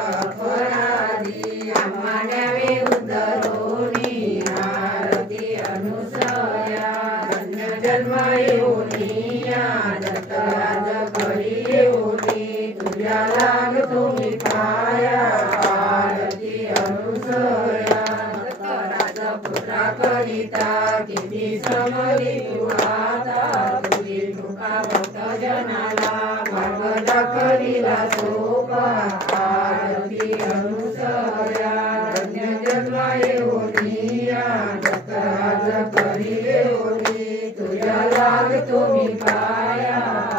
अपराधी आम्हाने उद्धरोनी आरती अनुसया धन्य जन्म येऊनिया दत्तराज करी येऊनी तुझ्या लागतो मी पाया आरती अनुसया दत्तराज पुत्रा करिता किती समरी तू आता तुझी कृपा भक्त जनाला मार्ग दाखविला सोपा आरती अनुसया धन्य जन्म येऊनिया दत्तराज करी येऊनी तुझ्या लागतो मी पाया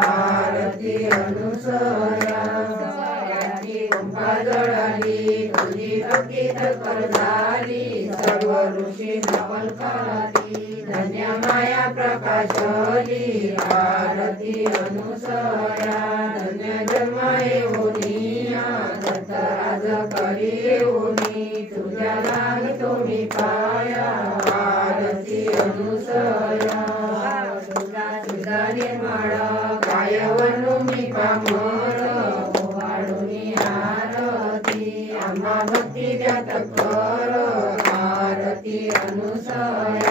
आरती अनुसया सयाची कुंभा जळाली तुझी भक्ती तत्पर झाली सर्व ऋषी नवल करती धन्य माया प्रकाशली आरती अनुसया धन्य जन्म येऊनिया दत्तराज करी येऊनी तुझ्या लागतो मी पाया आरती अनुसया तुझा तुझा निर्मळ काय वनु मी पामर वाढुनी आरती आम्हा भक्ती द्या तत्पर आरती अनुसया